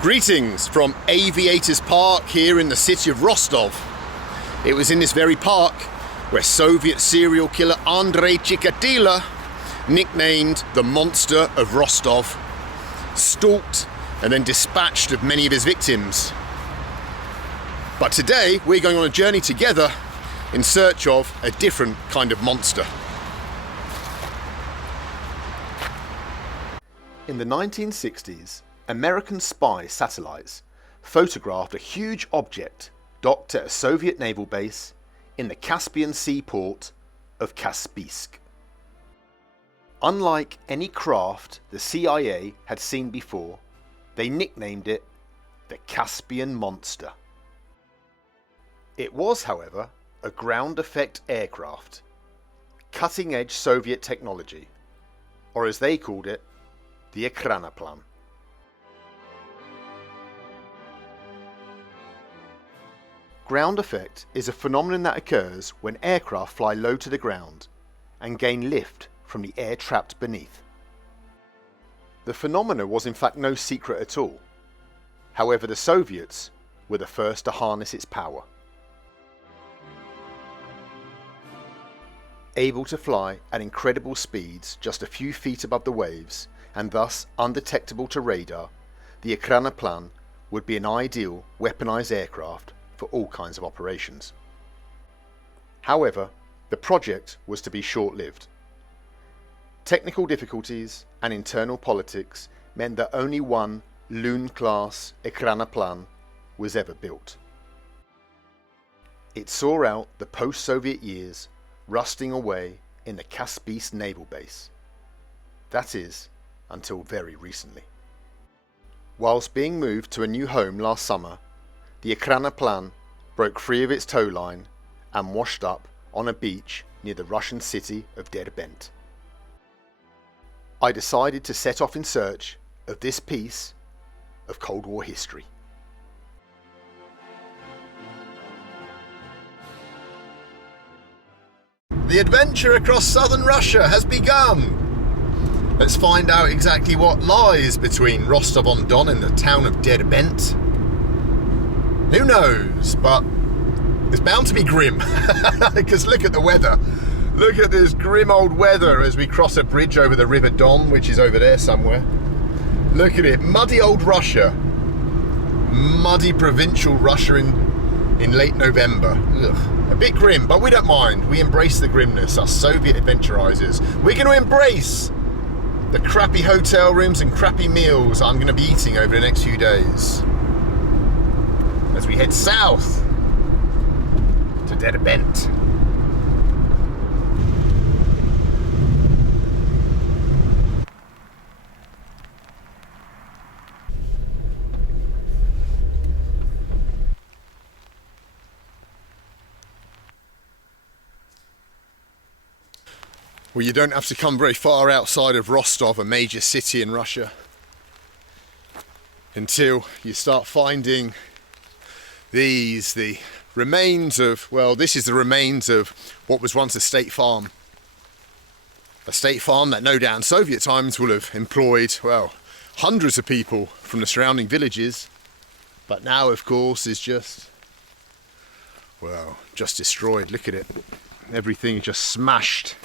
Greetings from Aviators Park here in the city of Rostov. It was in this very park where Soviet serial killer Andrei Chikatilo, nicknamed the Monster of Rostov, stalked and then dispatched of many of his victims. But today we're going on a journey together in search of a different kind of monster. In the 1960s, American spy satellites photographed a huge object docked at a Soviet naval base in the Caspian Sea port of Kaspiysk. Unlike any craft the CIA had seen before, they nicknamed it the Caspian Monster. It was, however, a ground effect aircraft, cutting-edge Soviet technology, or as they called it, the Ekranoplan. Ground effect is a phenomenon that occurs when aircraft fly low to the ground and gain lift from the air trapped beneath. The phenomenon was in fact no secret at all. However, the Soviets were the first to harness its power. Able to fly at incredible speeds just a few feet above the waves and thus undetectable to radar, the Ekranoplan would be an ideal weaponized aircraft for all kinds of operations. However, the project was to be short-lived. Technical difficulties and internal politics meant that only one Loon-class Ekranoplan was ever built. It saw out the post-Soviet years rusting away in the Kaspiysk naval base. That is, until very recently. Whilst being moved to a new home last summer, the Ekranoplan broke free of its tow line and washed up on a beach near the Russian city of Derbent. I decided to set off in search of this piece of Cold War history. The adventure across southern Russia has begun. Let's find out exactly what lies between Rostov-on-Don and the town of Derbent. Who knows, but it's bound to be grim. Because look at the weather. Look at this grim old weather as we cross a bridge over the River Don, which is over there somewhere. Look at it, muddy old Russia. Muddy provincial Russia in late November. Ugh. A bit grim, but we don't mind. We embrace the grimness, us Soviet adventurizers. We're going to embrace the crappy hotel rooms and crappy meals I'm going to be eating over the next few days as we head south to Derbent. Well, you don't have to come very far outside of Rostov, a major city in Russia, until you start finding these, the remains of, well, this is the remains of what was once a state farm. A state farm that no doubt in Soviet times will have employed, well, hundreds of people from the surrounding villages, but now, of course, is just, well, just destroyed. Look at it. Everything just smashed.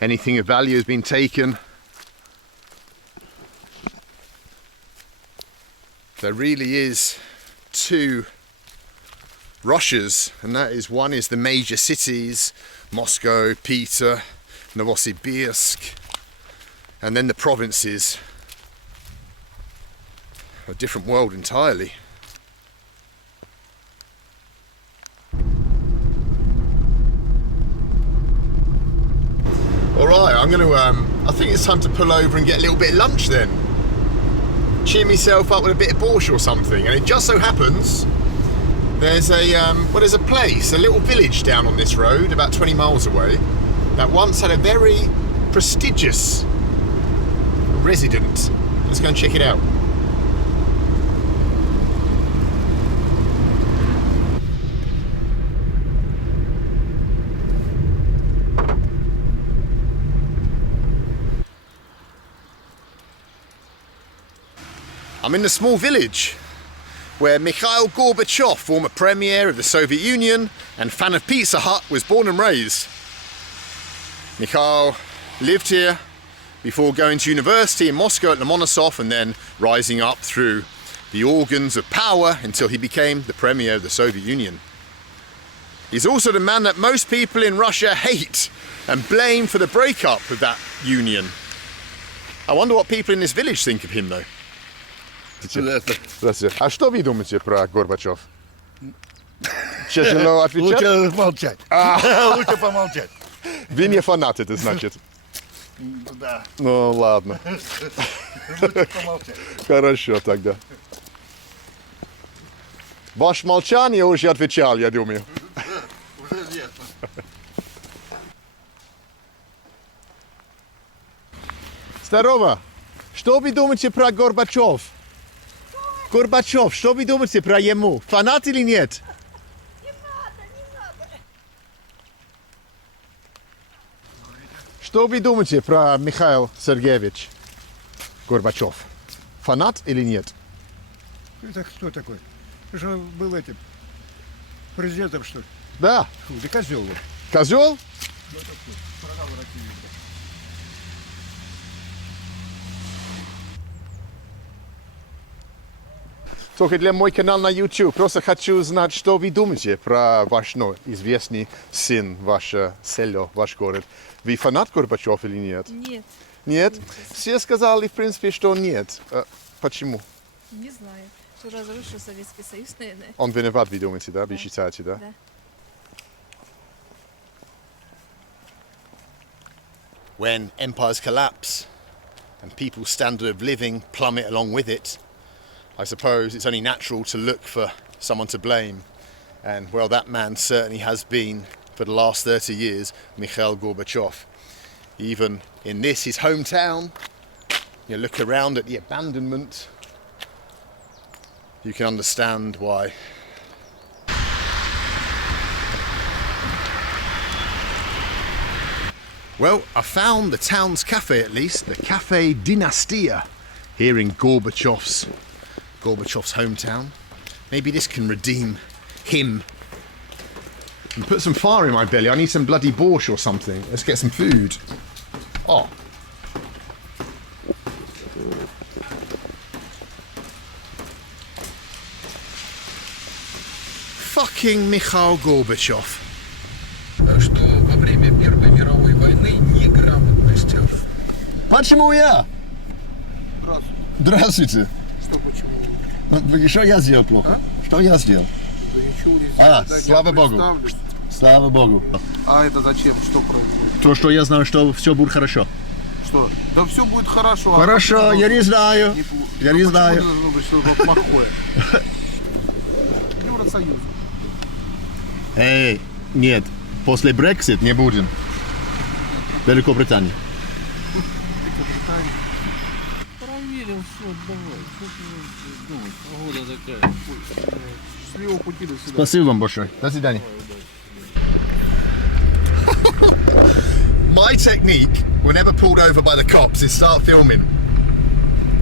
Anything of value has been taken. There really is two Russias, and that is, one is the major cities, Moscow, Peter, Novosibirsk, and then the provinces. A different world entirely. Alright, I think it's time to pull over and get a little bit of lunch then. Cheer myself up with a bit of borscht or something. And it just so happens there's a place, a little village down on this road, about 20 miles away, that once had a very prestigious resident. Let's go and check it out. I'm in a small village where Mikhail Gorbachev, former premier of the Soviet Union and fan of Pizza Hut, was born and raised. Mikhail lived here before going to university in Moscow at Lomonosov and then rising up through the organs of power until he became the premier of the Soviet Union. He's also the man that most people in Russia hate and blame for the breakup of that union. I wonder what people in this village think of him, though. Здравствуйте. А что вы думаете про Горбачев? Тяжело отвечать? Лучше молчать. Лучше помолчать. Вы не фанат, это значит. Да. Ну ладно. Лучше помолчать. Хорошо тогда. Ваше молчание уже отвечал, я думаю. Уже известно. Здорово. Что вы думаете про Горбачев? Горбачев, что вы думаете про ему? Фанат или нет? Не надо. Что вы думаете про Михаил Сергеевич Горбачев? Фанат или нет? Это кто такой? Ты что, был этим президентом, что ли? Да. Фу, да козел вот. Козел? Продал Россию. Только для мой канал на YouTube. Просто хочу знать, что вы думаете про ваш известный сын, ваше село, ваш город. Вы фанат Горбачев или нет? Нет, Нет? Все сказали, в принципе, что нет. Почему? не знаю. Что разрушил Советский Союз, наверное. Он виноват, вы думаете, да? Вы считаете, да? Да. When empires collapse and people's standard of living plummet along with it, I suppose it's only natural to look for someone to blame. And, well, that man certainly has been, for the last 30 years, Mikhail Gorbachev. Even in this, his hometown, you look around at the abandonment, you can understand why. Well, I found the town's cafe, at least, the Cafe Dynastia, here in Gorbachev's hometown. Maybe this can redeem him. And put some fire in my belly. I need some bloody borscht or something. Let's get some food. Oh. Fucking Mikhail Gorbachev. Что во время Первой мировой войны неграмотность. Почему я? Здравствуйте. Что почему? Что я сделал плохо? Что я сделал? Да ничего не сделали. Да, слава я богу. представлю. Слава богу. А это зачем? Что происходит? То, что я знаю, что все будет хорошо. Что? Да все будет хорошо. Хорошо, я не знаю. Неплохо. Я не знаю. Почему должно быть что-то плохое? Евросоюз. Эй, нет. После Brexit не будем. Великобритания. Проверил все, давай. Что ты думаешь? Погода такая. Счастливого пути, до свидания. Спасибо вам большое. До свидания. My technique, whenever pulled over by the cops, is start filming.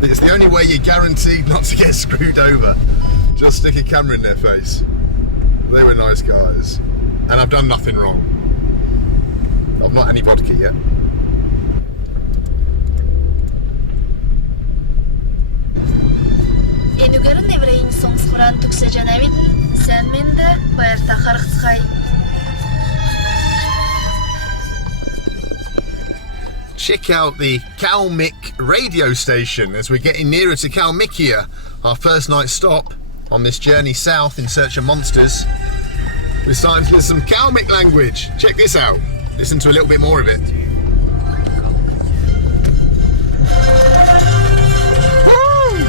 It's the only way you're guaranteed not to get screwed over. Just stick a camera in their face. They were nice guys. And I've done nothing wrong. I've not had any vodka yet. Эмигрын еврейн сомсхуран туксе жанавидн sen mende bayerta harxsxay. Check out the Kalmyk radio station as we're getting nearer to Kalmykia, our first night stop on this journey south in search of monsters. We're starting to listen to some Kalmyk language. Check this out. Listen to a little bit more of it. Woo!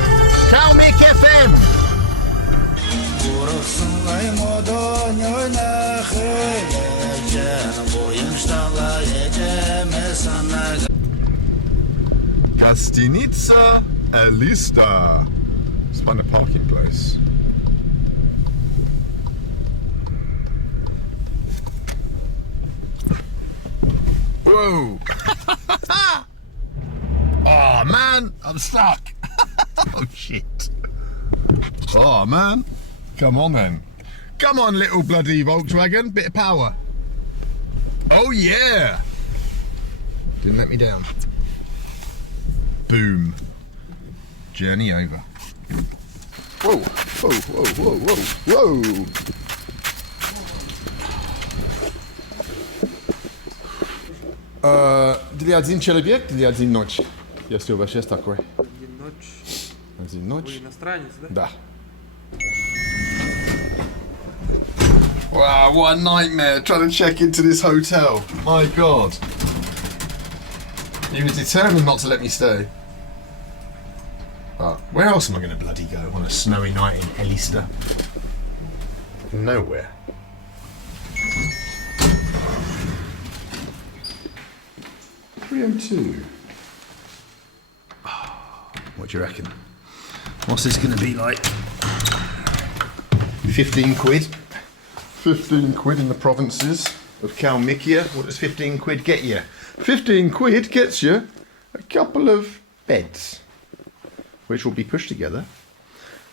Kalmyk FM! Gostinitsa Elista. Let's find a parking place. Whoa! Oh man, I'm stuck. Oh shit. Oh man, come on then. Come on, little bloody Volkswagen, bit of power. Oh yeah. Didn't let me down. Boom. Journey over. Whoa, whoa, whoa, whoa, whoa, whoa. Для один человек, для один ночь. Если у вас есть такой. Один ночь. Один ночь. Вы иностранец, да? Да. Wow, what a nightmare trying to check into this hotel. My God. He was determined not to let me stay. Where else am I going to bloody go on a snowy night in Elista? Nowhere. $302. What do you reckon? What's this going to be like? 15 quid? 15 quid in the provinces of Kalmykia. What does 15 quid get you? 15 quid gets you a couple of beds, which will be pushed together,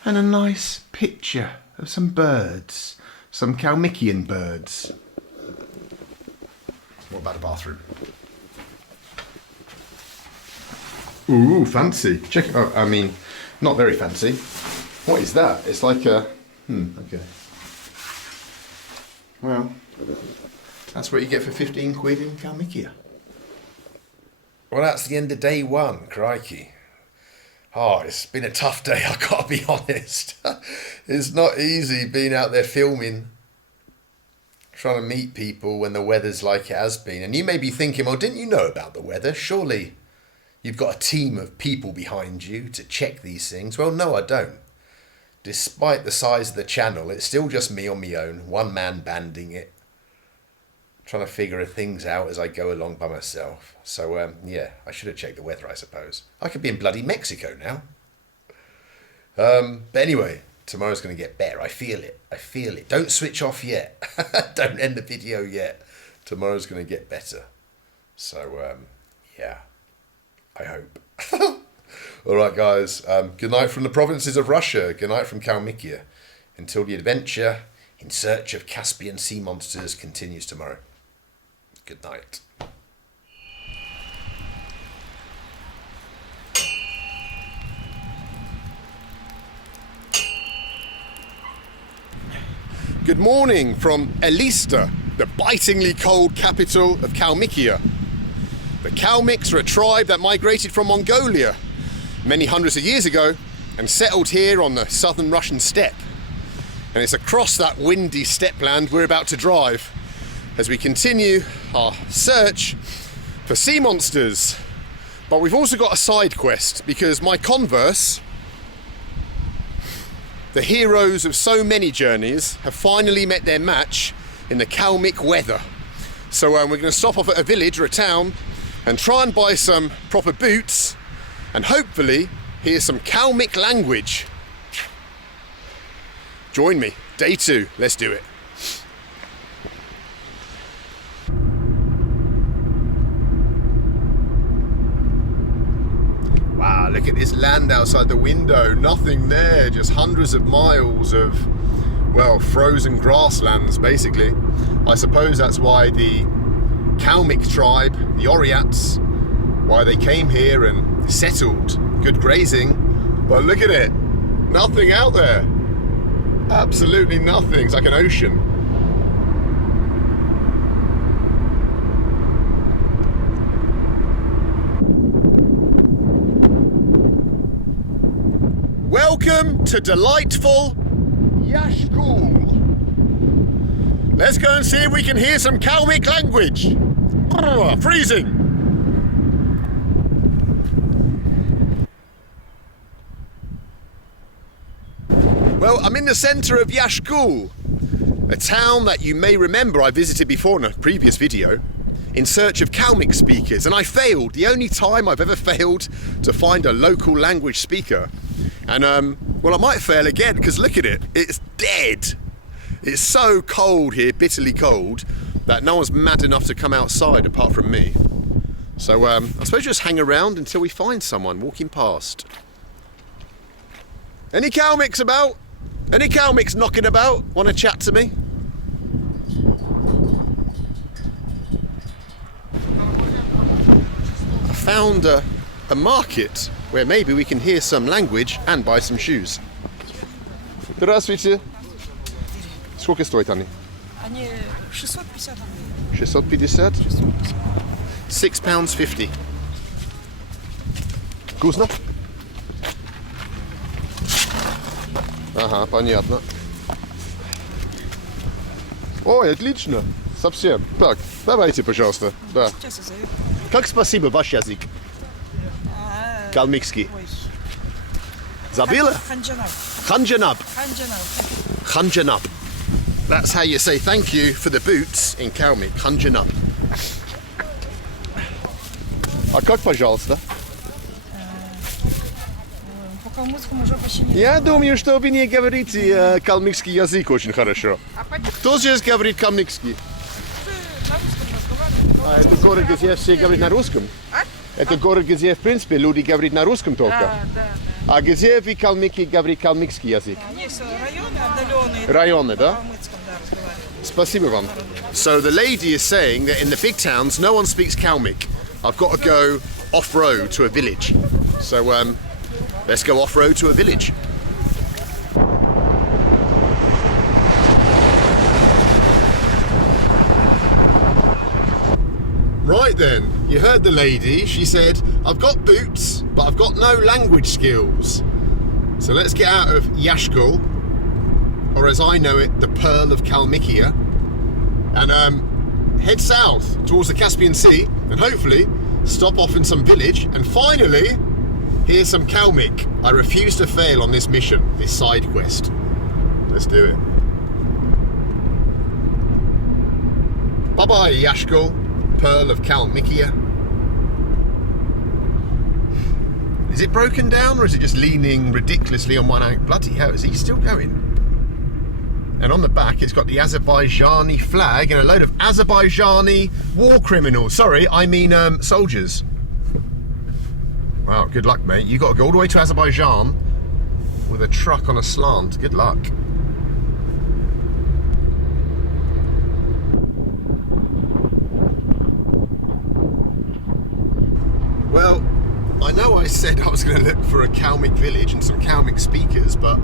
and a nice picture of some birds, some Kalmykian birds. What about a bathroom? Ooh, fancy. Check it out. I mean, not very fancy. What is that? It's like a... okay. Well, that's what you get for 15 quid in Kalmykia. Well, that's the end of day one, crikey. Oh, it's been a tough day, I've got to be honest. It's not easy being out there filming, trying to meet people when the weather's like it has been. And you may be thinking, well, didn't you know about the weather? Surely you've got a team of people behind you to check these things. Well, no, I don't. Despite the size of the channel, it's still just me on my own, one man banding it, trying to figure things out as I go along by myself. So, yeah, I should have checked the weather, I suppose. I could be in bloody Mexico now. But anyway, tomorrow's going to get better. I feel it. I feel it. Don't switch off yet. Don't end the video yet. Tomorrow's going to get better. So, yeah, I hope. All right, guys. Good night from the provinces of Russia. Good night from Kalmykia. Until the adventure in search of Caspian Sea Monsters continues tomorrow. Good night. Good morning from Elista, the bitingly cold capital of Kalmykia. The Kalmyks are a tribe that migrated from Mongolia many hundreds of years ago and settled here on the southern Russian steppe. And it's across that windy steppe land we're about to drive as we continue our search for sea monsters. But we've also got a side quest because my converse, the heroes of so many journeys, have finally met their match in the Kalmyk weather. So we're going to stop off at a village or a town and try and buy some proper boots and hopefully hear some Kalmyk language. Join me, day 2, let's do it. Wow, look at this land outside the window. Nothing there, just hundreds of miles of, well, frozen grasslands, basically. I suppose that's why the Kalmyk tribe, the Oryats, why they came here and settled. Good grazing. But look at it. Nothing out there. Absolutely nothing. It's like an ocean. Welcome to delightful Yashkul. Let's go and see if we can hear some Kalmyk language. Freezing. Well, I'm in the centre of Yashkul, a town that you may remember I visited before in a previous video, in search of Kalmyk speakers, and I failed. The only time I've ever failed to find a local language speaker. And, well, I might fail again, because look at it, it's dead. It's so cold here, bitterly cold, that no one's mad enough to come outside apart from me. So, I suppose just hang around until we find someone walking past. Any Kalmyks about? Any Kalmyks knocking about? Want to chat to me? I found a market where maybe we can hear some language and buy some shoes. Здравствуйте. Сколько стоит они? Они 650 рублей. 650? £6.50. Вкусно? Ага, понятно. Ой, отлично. Совсем. Так, давайте, пожалуйста. Да. Сейчас я зову. Как спасибо, ваш язык? Калмыкский. Ой. Забыла? Ханджанаб. Khanjanab. Ханджанаб. Khanjanab. That's how you say thank you for the boots in Kalmyk. Khanjanab. А как, пожалуйста? По калмыцкому уже почти не... Я думаю, что вы не говорите калмыкский язык очень хорошо. Кто здесь говорит калмыкский? На русском разговариваю. А это город, где все говорят на русском? Это город, где, в принципе, люди говорят на русском только? Да, да. А где в Калмыкии говорит калмыкский язык? Есть районы отдаленные. Районы, да? По калмыцкому, да, разговаривают. Спасибо вам. So the lady is saying that in the big towns no one speaks Kalmyk. I've got to go off-road to a village. So let's go off-road to a village. Right then, you heard the lady. She said, I've got boots, but I've got no language skills. So let's get out of Yashkul, or as I know it, the Pearl of Kalmykia, and head south towards the Caspian Sea, and hopefully stop off in some village, and finally hear some Kalmyk. I refuse to fail on this mission, this side quest. Let's do it. Bye-bye, Yashkul. Pearl of Kalmykia. Is it broken down or is it just leaning ridiculously on one ankle? Bloody hell, is he still going? And on the back it's got the Azerbaijani flag and a load of Azerbaijani war criminals. Sorry, I mean soldiers. Wow, good luck, mate. You got to go all the way to Azerbaijan with a truck on a slant. Good luck. Well, I know I said I was going to look for a Kalmyk village and some Kalmyk speakers, but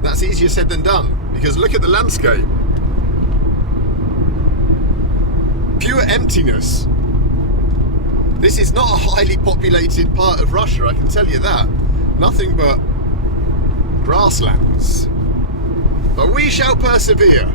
that's easier said than done, because look at the landscape. Pure emptiness. This is not a highly populated part of Russia, I can tell you that. Nothing but grasslands. But we shall persevere.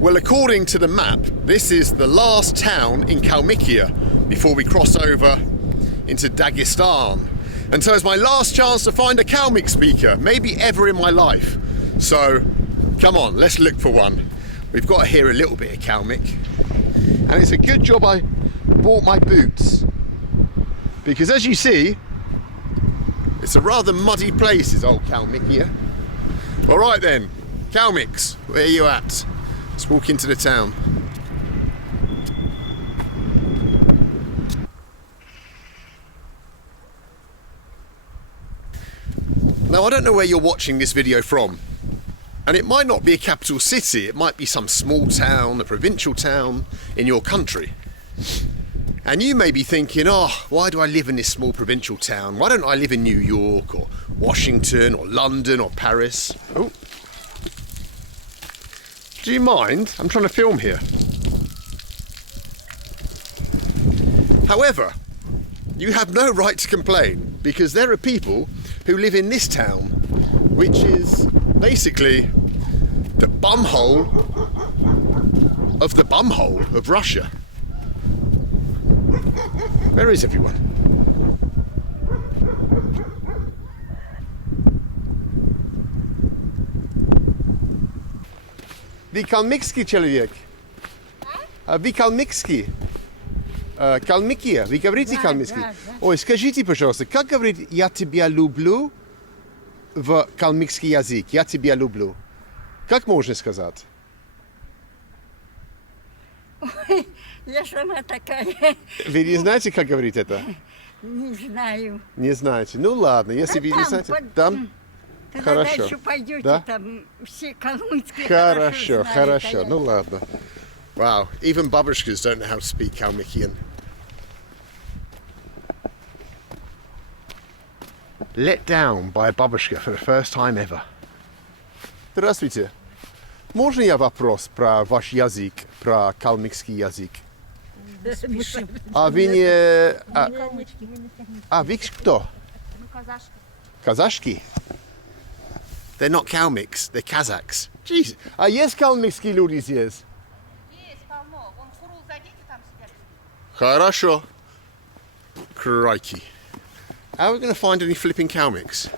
Well, according to the map, this is the last town in Kalmykia before we cross over into Dagestan. And so it's my last chance to find a Kalmyk speaker, maybe ever in my life. So, come on, let's look for one. We've got to hear a little bit of Kalmyk. And it's a good job I bought my boots, because as you see, it's a rather muddy place, is old Kalmykia. All right then, Kalmyks, where are you at? Let's walk into the town. Now, I don't know where you're watching this video from, and it might not be a capital city, it might be some small town, a provincial town in your country. And you may be thinking, oh, why do I live in this small provincial town? Why don't I live in New York or Washington or London or Paris? Oh. Do you mind? I'm trying to film here. However, you have no right to complain, because there are people who live in this town, which is basically the bumhole of the bumhole of Russia. Where is everyone? Wie kalmykski человек? А вы kalmykski? Калмыкия. Вы говорите калмыцкий? Ой, скажите, пожалуйста, как говорит «я тебя люблю» в калмыкский язык? «Я тебя люблю». Как можно сказать? Ой, я сама такая, Вы не знаете, как говорить это? не знаю. Не знаете. Ну ладно, если вы не знаете. Там? Когда Хорошо. дальше пойдете, Да? там все калмыцкие Хорошо, знают, хорошо. а я- Ну ладно. Wow, even babushkas don't know how to speak Kalmykian. Let down by a babushka for the first time ever. Здравствуйте. Можно я вопрос про ваш язык, про калмыкский язык? А вы не... А вы кто? Казашки. They're not Kalmyks, they're Kazakhs. Jeez. А есть калмыкские люди здесь? Хорошо. Crikey. How are we going to find any flipping Kalmyks?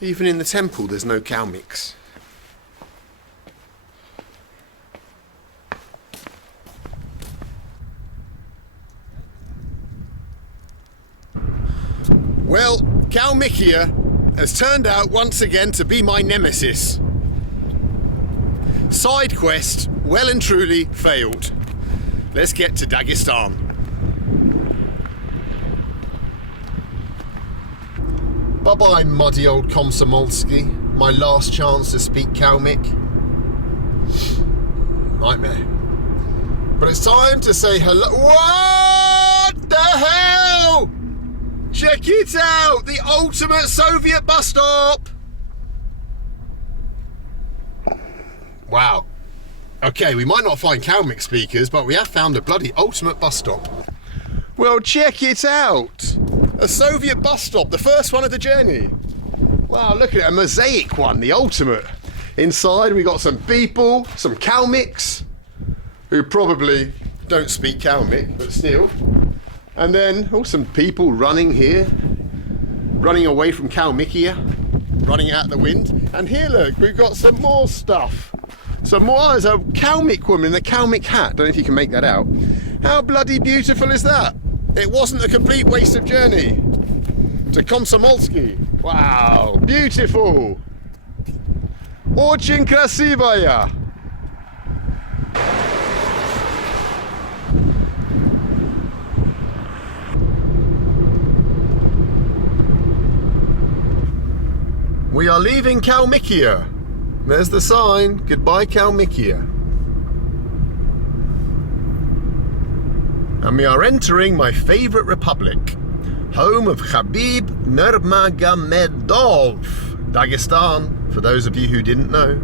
Even in the temple, there's no Kalmyks. Well, Kalmykia has turned out once again to be my nemesis. Side quest, well and truly failed. Let's get to Dagestan. Bye-bye, muddy old Komsomolsky. My last chance to speak Kalmyk. Nightmare. But it's time to say hello. What the hell? Check it out! The ultimate Soviet bus stop! Wow. Okay, we might not find Kalmyk speakers, but we have found a bloody ultimate bus stop. Well, check it out! A Soviet bus stop, the first one of the journey. Wow, look at it, a mosaic one, the ultimate. Inside we got some people, some Kalmyks, who probably don't speak Kalmyk, but still. And then, oh, some people running here, running away from Kalmykia, running out the wind. And here, look, we've got some more stuff. Some more, there's a Kalmyk woman in a Kalmyk hat. Don't know if you can make that out. How bloody beautiful is that? It wasn't a complete waste of journey to Komsomolsky. Wow, beautiful. Очень красивая. We are leaving Kalmykia. There's the sign. Goodbye, Kalmykia. And we are entering my favourite republic, home of Khabib Nurmagomedov, Dagestan, for those of you who didn't know.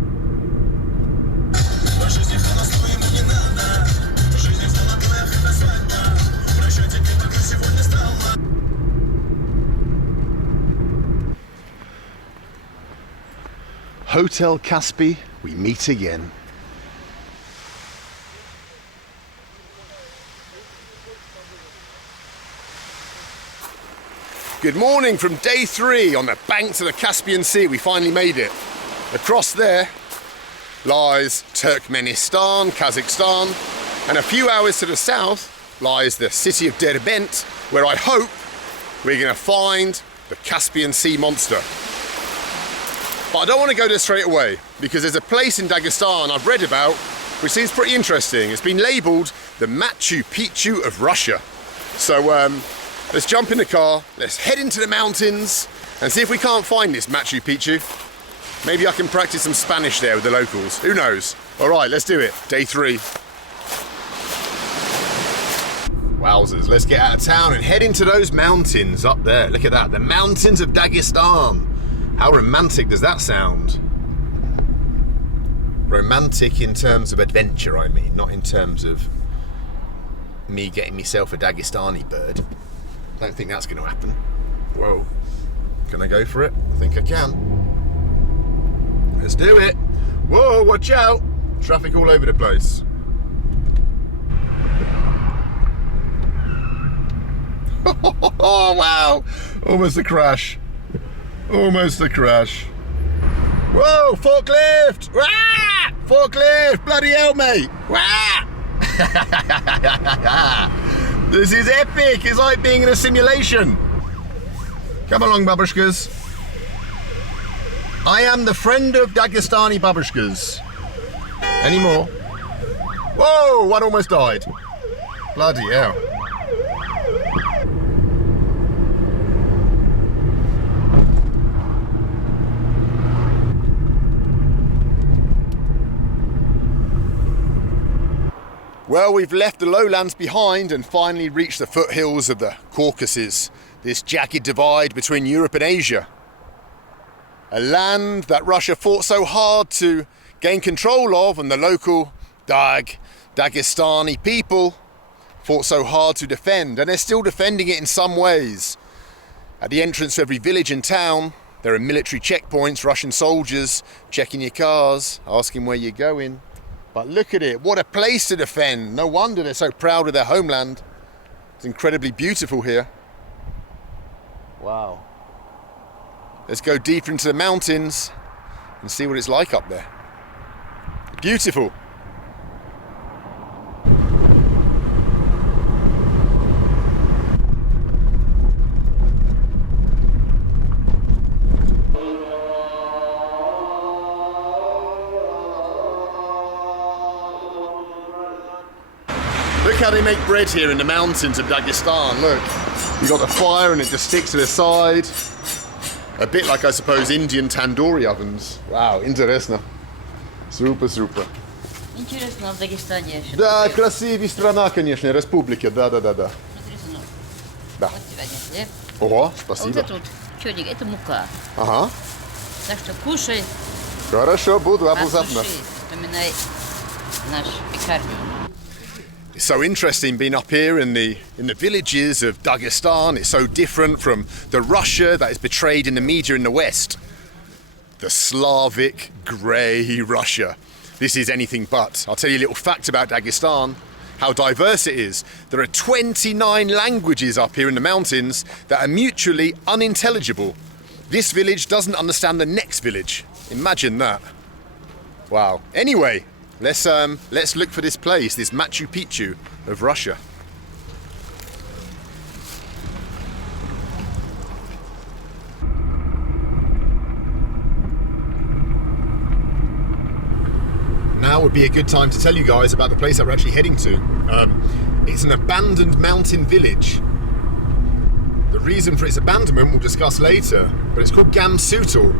Hotel Caspian, we meet again. Good morning from day 3 on the banks of the Caspian Sea. We finally made it. Across there lies Turkmenistan, Kazakhstan, and a few hours to the south lies the city of Derbent, where I hope we're going to find the Caspian Sea Monster. But I don't want to go there straight away, because there's a place in Dagestan I've read about which seems pretty interesting. It's been labelled the Machu Picchu of Russia. So let's jump in the car, let's head into the mountains and see if we can't find this Machu Picchu. Maybe I can practice some Spanish there with the locals. Who knows? All right, let's do it. Day 3. Wowzers, let's get out of town and head into those mountains up there. Look at that, the mountains of Dagestan. How romantic does that sound? Romantic in terms of adventure, I mean, not in terms of me getting myself a Dagestani bird. I don't think that's going to happen. Whoa. Can I go for it? I think I can. Let's do it. Whoa, watch out. Traffic all over the place. Oh, wow. Almost a crash. Almost a crash. Whoa, forklift! Wah! Forklift! Bloody hell, mate! Wah! This is epic! It's like being in a simulation. Come along, babushkas. I am the friend of Dagestani babushkas. Any more? Whoa, one almost died. Bloody hell. Well, we've left the lowlands behind and finally reached the foothills of the Caucasus, this jagged divide between Europe and Asia. A land that Russia fought so hard to gain control of, and the local Dagestani people fought so hard to defend, and they're still defending it in some ways. At the entrance to every village and town, there are military checkpoints, Russian soldiers checking your cars, asking where you're going. But look at it, what a place to defend. No wonder they're so proud of their homeland. It's incredibly beautiful here. Wow. Let's go deeper into the mountains and see what it's like up there. Beautiful. Look how they make bread here in the mountains of Dagestan. Look, you got the fire and it just sticks to the side. A bit like, I suppose, Indian tandoori ovens. Wow, интересно. Супер, супер. Интересно, в Дагестане. Да, красивая страна, конечно, республика, да. Да. Вот тебя нет, Ого, а спасибо. вот это вот, чёрненькое, это мука. Ага. Так что кушай. Хорошо, буду обязательно. Вспоминай наш пекарню. It's so interesting being up here in the villages of Dagestan. It's so different from the Russia that is betrayed in the media in the West. The Slavic grey Russia. This is anything but. I'll tell you a little fact about Dagestan, how diverse it is. There are 29 languages up here in the mountains that are mutually unintelligible. This village doesn't understand the next village. Imagine that. Wow. Anyway, let's look for this place, this Machu Picchu of Russia. Now would be a good time to tell you guys about the place that we're actually heading to. It's an abandoned mountain village. The reason for its abandonment we'll discuss later, but it's called Gamsuto.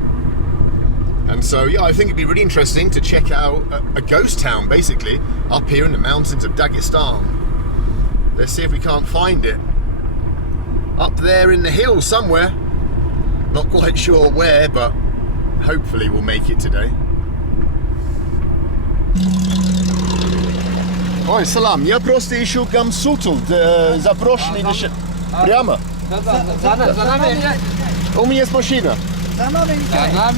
And so, yeah, I think it'd be really interesting to check out a ghost town, basically, up here in the mountains of Dagestan. Let's see if we can't find it. Up there in the hills somewhere. Not quite sure where, but hopefully we'll make it today. Ой, салам, я просто ищу Gamsuto, заброшенный прямо. За нами. У меня есть машина. За нами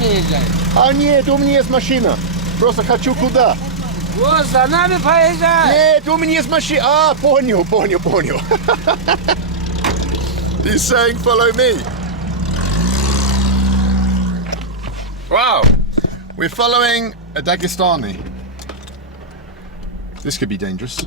езжай. А нет, у меня есть машина. Просто хочу куда? Вот, за нами поезжай. Нет, у меня есть машина. А, понял. He's saying follow me. Wow, we're following a Dagestani. This could be dangerous.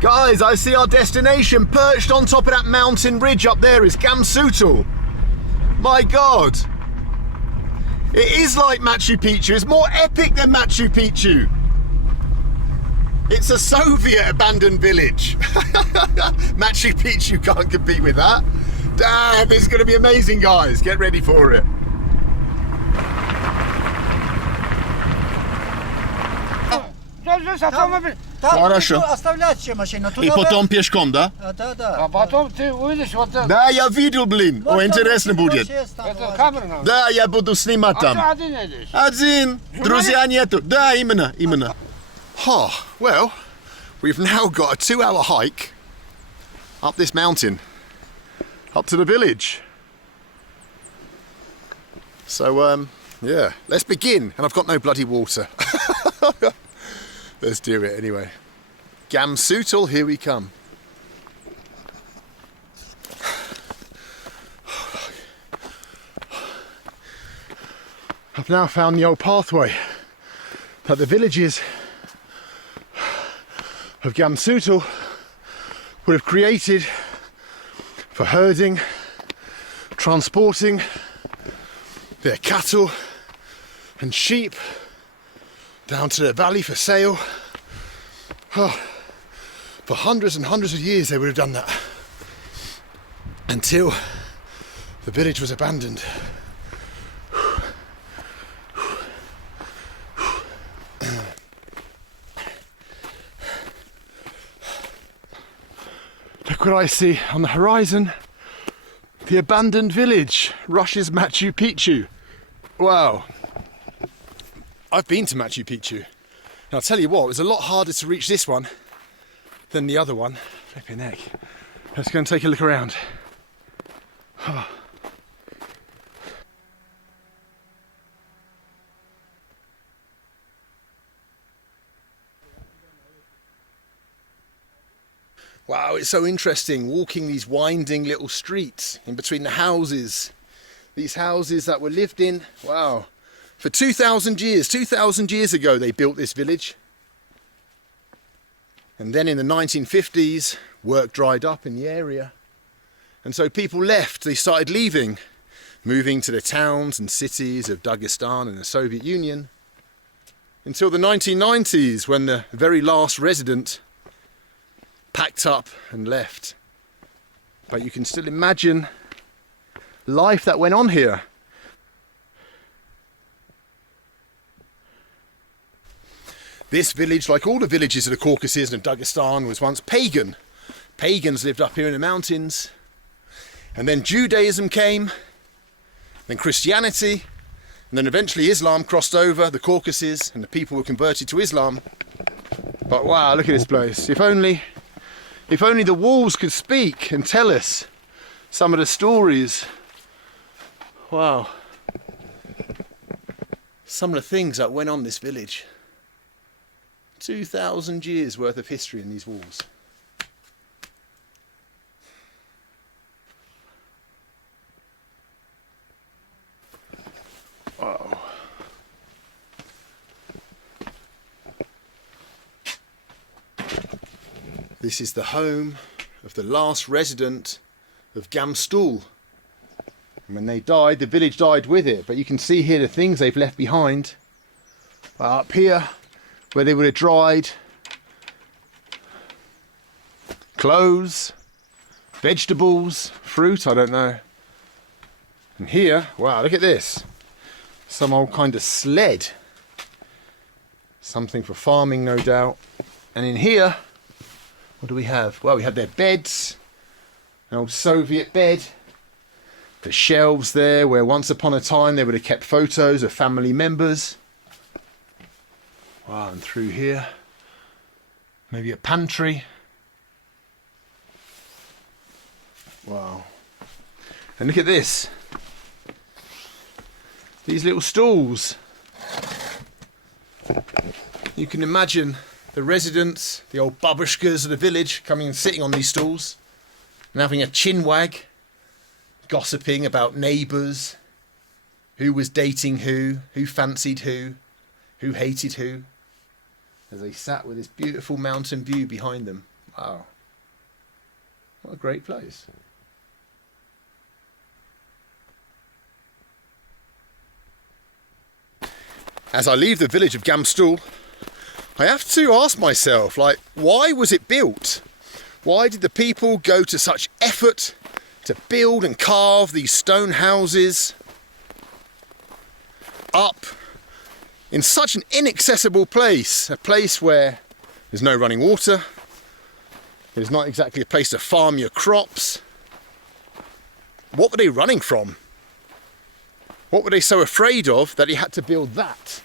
Guys, I see our destination perched on top of that mountain ridge up there is Gamsuto. My God. It is like Machu Picchu. It's more epic than Machu Picchu. It's a Soviet abandoned village. Machu Picchu can't compete with that. Damn, this is going to be amazing, guys. Get ready for it. Хорошо. Оставлять все машины. И потом пешком, да? Да. А потом ты увидишь вот это. Да, я видел, блин. О, интересно будет. Это камера надо. Да, я буду снимать А там. ты один едешь? Один. Друзья нету. Да, именно. Oh, well, we've now got a 2-hour hike up this mountain, up to the village. So, Yeah, let's begin. And I've got no bloody water. Let's do it anyway. Gamsuto, here we come. I've now found the old pathway that the villages of Gamsuto would have created for herding, transporting their cattle and sheep down to the valley for sale. Oh, for hundreds and hundreds of years they would have done that until the village was abandoned. Look what I see on the horizon. The abandoned village, Russia's Machu Picchu. Wow. I've been to Machu Picchu. And I'll tell you what, it was a lot harder to reach this one than the other one. Flipping heck. Let's go and take a look around. Oh. Wow, it's so interesting walking these winding little streets in between the houses. These houses that were lived in, wow, for 2,000 years. 2,000 years ago they built this village. And then in the 1950s, work dried up in the area. And so people left, they started leaving, moving to the towns and cities of Dagestan and the Soviet Union. Until the 1990s, when the very last resident packed up and left. But you can still imagine life that went on here. This village, like all the villages of the Caucasus and of Dagestan, was once pagan. Pagans lived up here in the mountains. And then Judaism came, then Christianity, and then eventually Islam crossed over the Caucasus and the people were converted to Islam. But wow, look at this place. If only the walls could speak and tell us some of the stories. Wow. Some of the things that went on in this village. 2,000 years worth of history in these walls. Wow. This is the home of the last resident of Gamsuto. And when they died, the village died with it. But you can see here the things they've left behind. Up here, where they would have dried clothes, vegetables, fruit, I don't know. And here, wow, look at this. Some old kind of sled. Something for farming, no doubt. And in here, what do we have? Well, we have their beds, an old Soviet bed, the shelves there where once upon a time they would have kept photos of family members. Wow, and through here, maybe a pantry. Wow. And look at this. These little stools. You can imagine the residents, the old babushkas of the village, coming and sitting on these stools and having a chinwag, gossiping about neighbours, who was dating who fancied who hated who, as they sat with this beautiful mountain view behind them. Wow. What a great place. As I leave the village of Gamsuto, I have to ask myself, why was it built? Why did the people go to such effort to build and carve these stone houses up in such an inaccessible place? A place where there's no running water, there's not exactly a place to farm your crops. What were they running from? What were they so afraid of that he had to build that?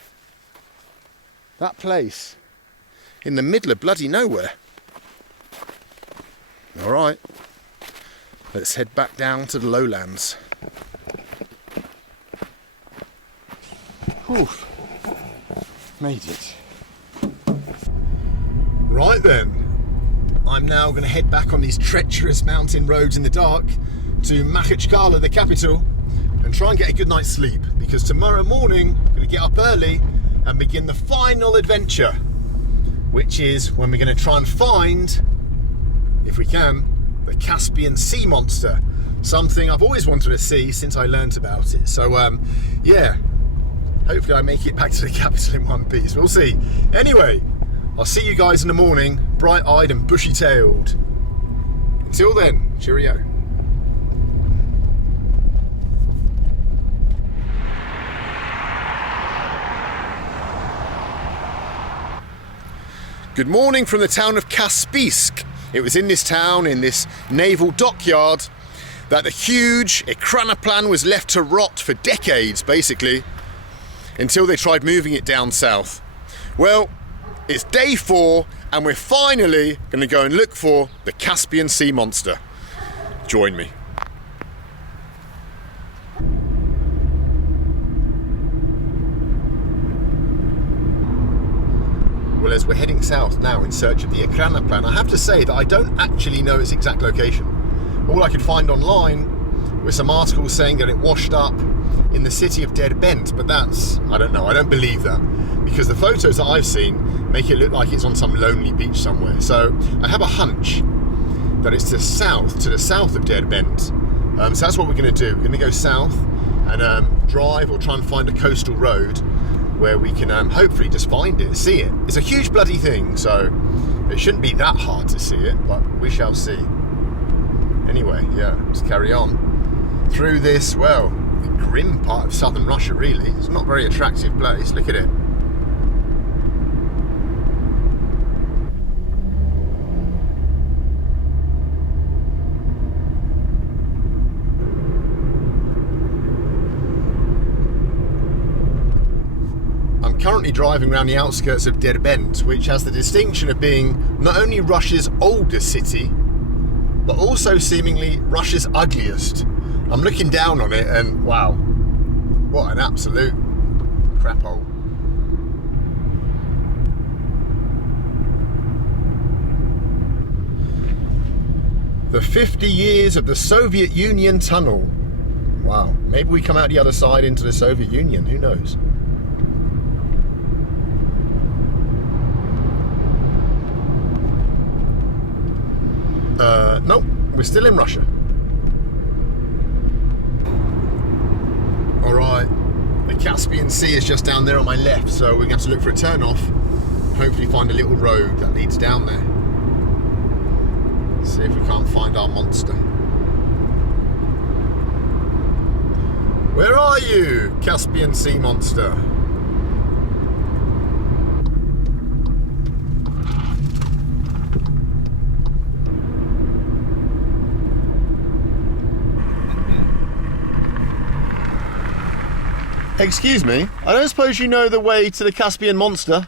That place in the middle of bloody nowhere. All right, let's head back down to the lowlands. Oof. Made it. Right then, I'm now going to head back on these treacherous mountain roads in the dark to Makhachkala, the capital, and try and get a good night's sleep, because tomorrow morning I'm going to get up early and begin the final adventure, which is when we're going to try and find, if we can, the Caspian Sea Monster, something I've always wanted to see since I learnt about it. So yeah, hopefully I make it back to the capital in one piece. We'll see. Anyway, I'll see you guys in the morning, bright-eyed and bushy-tailed. Until then, cheerio. Good morning from the town of Kaspiysk. It was in this town, in this naval dockyard, that the huge Ekranoplan was left to rot for decades, basically, until they tried moving it down south. Well, it's day 4 and we're finally going to go and look for the Caspian Sea Monster. Join me. Well, as we're heading south now in search of the Ekranoplan, I have to say that I don't actually know its exact location. All I could find online were some articles saying that it washed up in the city of Derbent, but that's, I don't know, I don't believe that, because the photos that I've seen make it look like it's on some lonely beach somewhere. So I have a hunch that it's to the south of Derbent. So that's what we're going to do. We're going to go south and drive or try and find a coastal road where we can hopefully just find it, see it. It's a huge bloody thing, so it shouldn't be that hard to see it, but we shall see. Anyway, yeah, just carry on through this, well, the grim part of southern Russia, really. It's not a very attractive place. Look at it. I'm currently driving around the outskirts of Derbent, which has the distinction of being not only Russia's oldest city, but also seemingly Russia's ugliest. I'm looking down on it and wow, what an absolute crap hole. The 50 years of the Soviet Union tunnel. Wow, maybe we come out the other side into the Soviet Union, who knows? Nope, we're still in Russia. Alright, the Caspian Sea is just down there on my left, so we're going to have to look for a turn off. Hopefully find a little road that leads down there. See if we can't find our monster. Where are you, Caspian Sea Monster? Excuse me, I don't suppose you know the way to the Caspian Monster?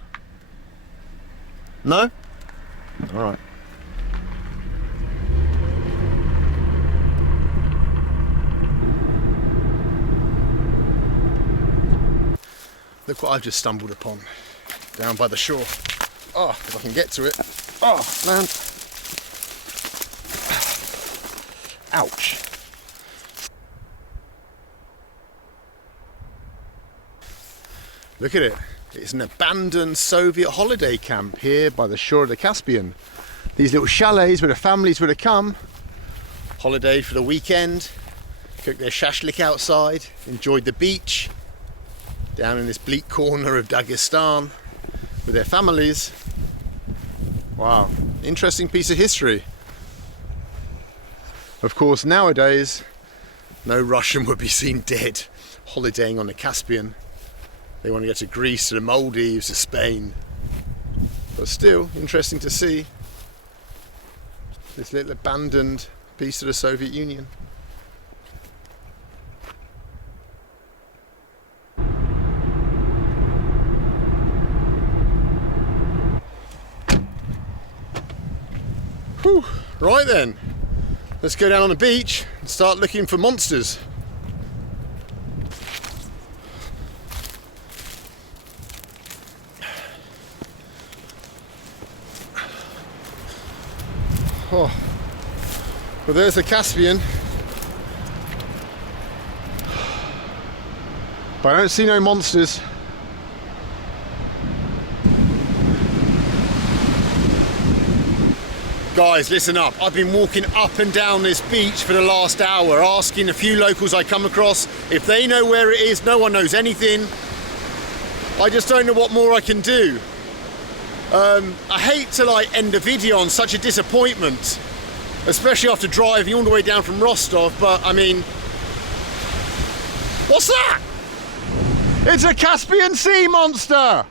No? Alright. Look what I've just stumbled upon down by the shore. Oh, if I can get to it. Oh, man. Ouch. Look at it. It's an abandoned Soviet holiday camp here by the shore of the Caspian. These little chalets where the families would have come, holidayed for the weekend, cooked their shashlik outside, enjoyed the beach, down in this bleak corner of Dagestan with their families. Wow, interesting piece of history. Of course, nowadays, no Russian would be seen dead holidaying on the Caspian. They want to go to Greece, to the Maldives, to Spain. But still, interesting to see this little abandoned piece of the Soviet Union. Whew. Right then, let's go down on the beach and start looking for monsters. Oh. Well, there's the Caspian. But I don't see no monsters. Guys, listen up. I've been walking up and down this beach for the last hour, asking a few locals I come across if they know where it is. No one knows anything. I just don't know what more I can do. I hate to end the video on such a disappointment, especially after driving all the way down from Rostov, but I mean, what's that? It's a Caspian Sea Monster!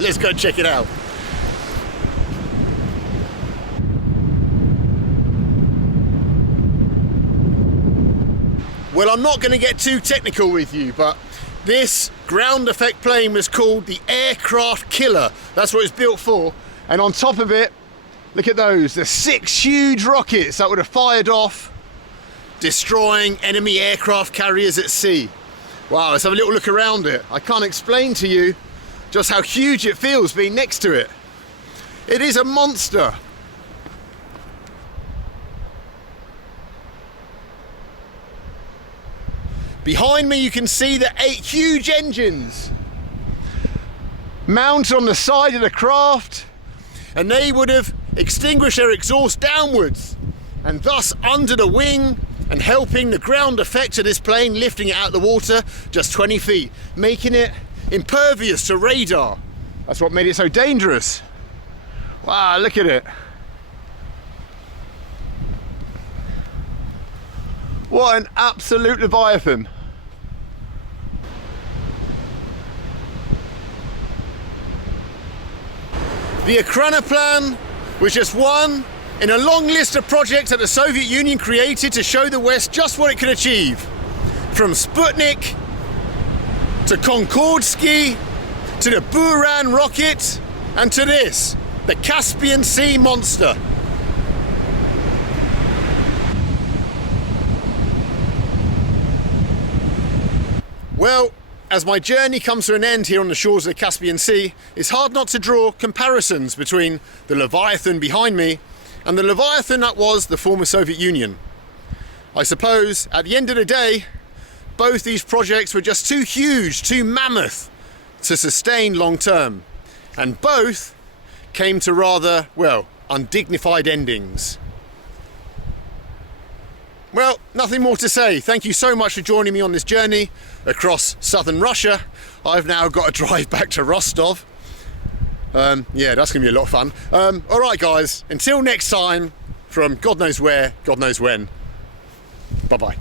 Let's go check it out. Well, I'm not going to get too technical with you, but this ground effect plane was called the aircraft killer. That's what it's built for. And on top of it, look at those, the 6 huge rockets that would have fired off, destroying enemy aircraft carriers at sea. Wow, let's have a little look around it. I can't explain to you just how huge it feels being next to it. It is a monster. Behind me you can see the 8 huge engines mounted on the side of the craft, and they would have extinguished their exhaust downwards and thus under the wing and helping the ground effect of this plane, lifting it out of the water just 20 feet, making it impervious to radar. That's what made it so dangerous. Wow, look at it. What an absolute leviathan. The Ekranoplan was just one in a long list of projects that the Soviet Union created to show the West just what it could achieve. From Sputnik to Konkordsky to the Buran rocket and to this, the Caspian Sea Monster. Well, as my journey comes to an end here on the shores of the Caspian Sea, it's hard not to draw comparisons between the Leviathan behind me and the Leviathan that was the former Soviet Union. I suppose, at the end of the day, both these projects were just too huge, too mammoth to sustain long term, and both came to rather, well, undignified endings. Well, nothing more to say. Thank you so much for joining me on this journey across southern Russia. I've now got to drive back to Rostov. Yeah, that's gonna be a lot of fun. All right, guys, until next time, from God knows where, God knows when. Bye-bye.